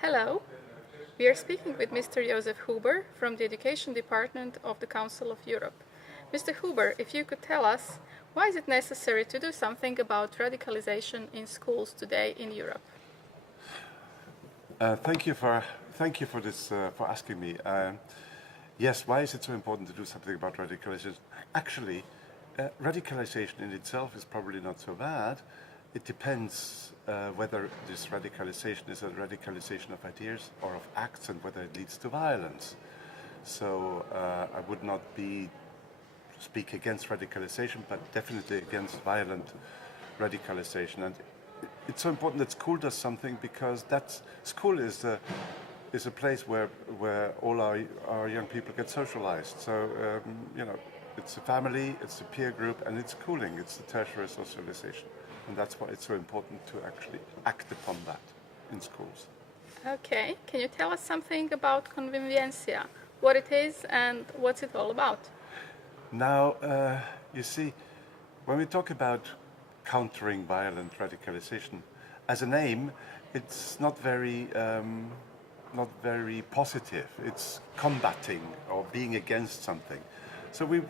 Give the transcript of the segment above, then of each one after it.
Hello, we are speaking with Mr. Josef Huber from the Education Department of the Council of Europe. Mr. Huber, if you could tell us, why is it necessary to do something about radicalization in schools today in Europe? Thank you for this for asking me. Yes, why is it so important to do something about radicalization? Actually, radicalization in itself is probably not so bad. It depends whether this radicalization is a radicalization of ideas or of acts, and whether it leads to violence. So I would not speak against radicalization, but definitely against violent radicalization. And it's so important that school does something, because school is a place where all our young people get socialized. So it's a family, it's a peer group, and it's schooling. It's the tertiary socialization, and that's why it's so important to actually act upon that in schools. Okay, can you tell us something about convivencia, what it is and what's it all about? Now, you see, when we talk about countering violent radicalization, as an aim, it's not very positive. It's combating or being against something. So we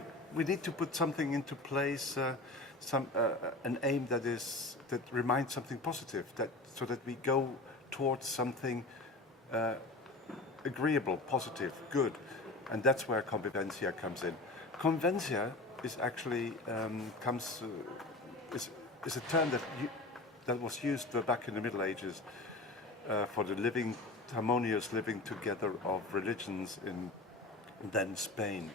need to put something into place, an aim that reminds something positive, so that we go towards something agreeable, positive, good, and that's where convivencia comes in. Convivencia is actually is a term that was used back in the Middle Ages for the harmonious living together of religions in then Spain.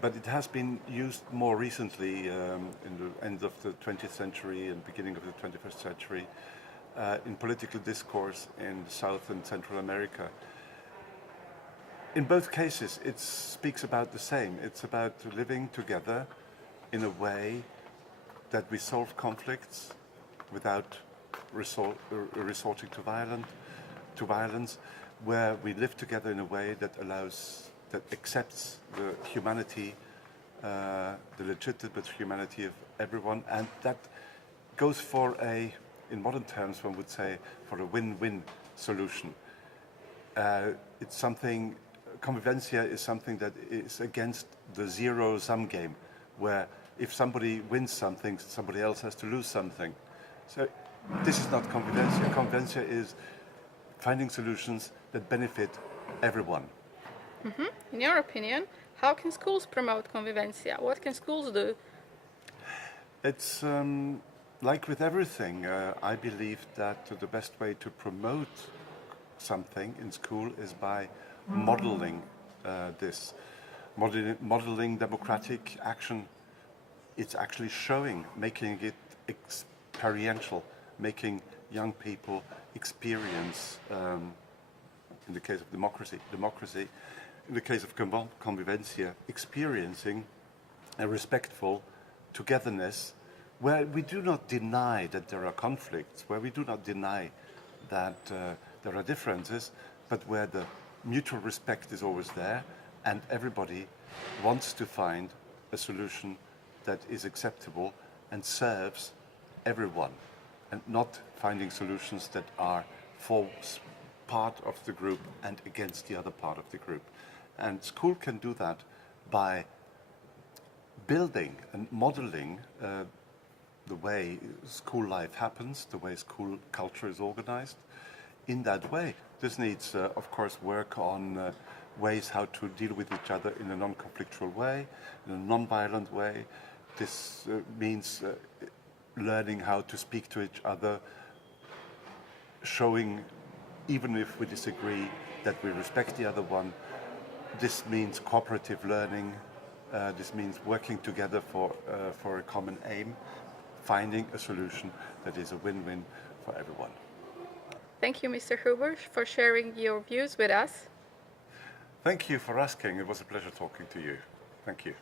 But it has been used more recently in the end of the 20th century and beginning of the 21st century in political discourse in South and Central America. In both cases, it speaks about the same. It's about living together in a way that we solve conflicts without resorting to violence, where we live together in a way that accepts the humanity, the legitimate humanity of everyone, and that goes for in modern terms, one would say, for a win-win solution. Convivencia is something that is against the zero-sum game, where if somebody wins something, somebody else has to lose something. So this is not convivencia. Convivencia is finding solutions that benefit everyone. Mm-hmm. In your opinion, how can schools promote convivencia? What can schools do? It's like with everything. I believe that the best way to promote something in school is by modeling modeling democratic action. It's actually making it experiential, making young people experience, in the case of democracy, in the case of convivencia, experiencing a respectful togetherness, where we do not deny that there are conflicts, where we do not deny that there are differences, but where the mutual respect is always there, and everybody wants to find a solution that is acceptable and serves everyone, and not finding solutions that are for part of the group and against the other part of the group. And school can do that by building and modeling the way school life happens, the way school culture is organized. In that way, this needs, of course, work on ways how to deal with each other in a non-conflictual way, in a non-violent way. This means learning how to speak to each other, showing, even if we disagree, that we respect the other one. This means cooperative learning. This means working together for a common aim, finding a solution that is a win-win for everyone. Thank you, Mr. Huber, for sharing your views with us. Thank you for asking. It was a pleasure talking to you. Thank you.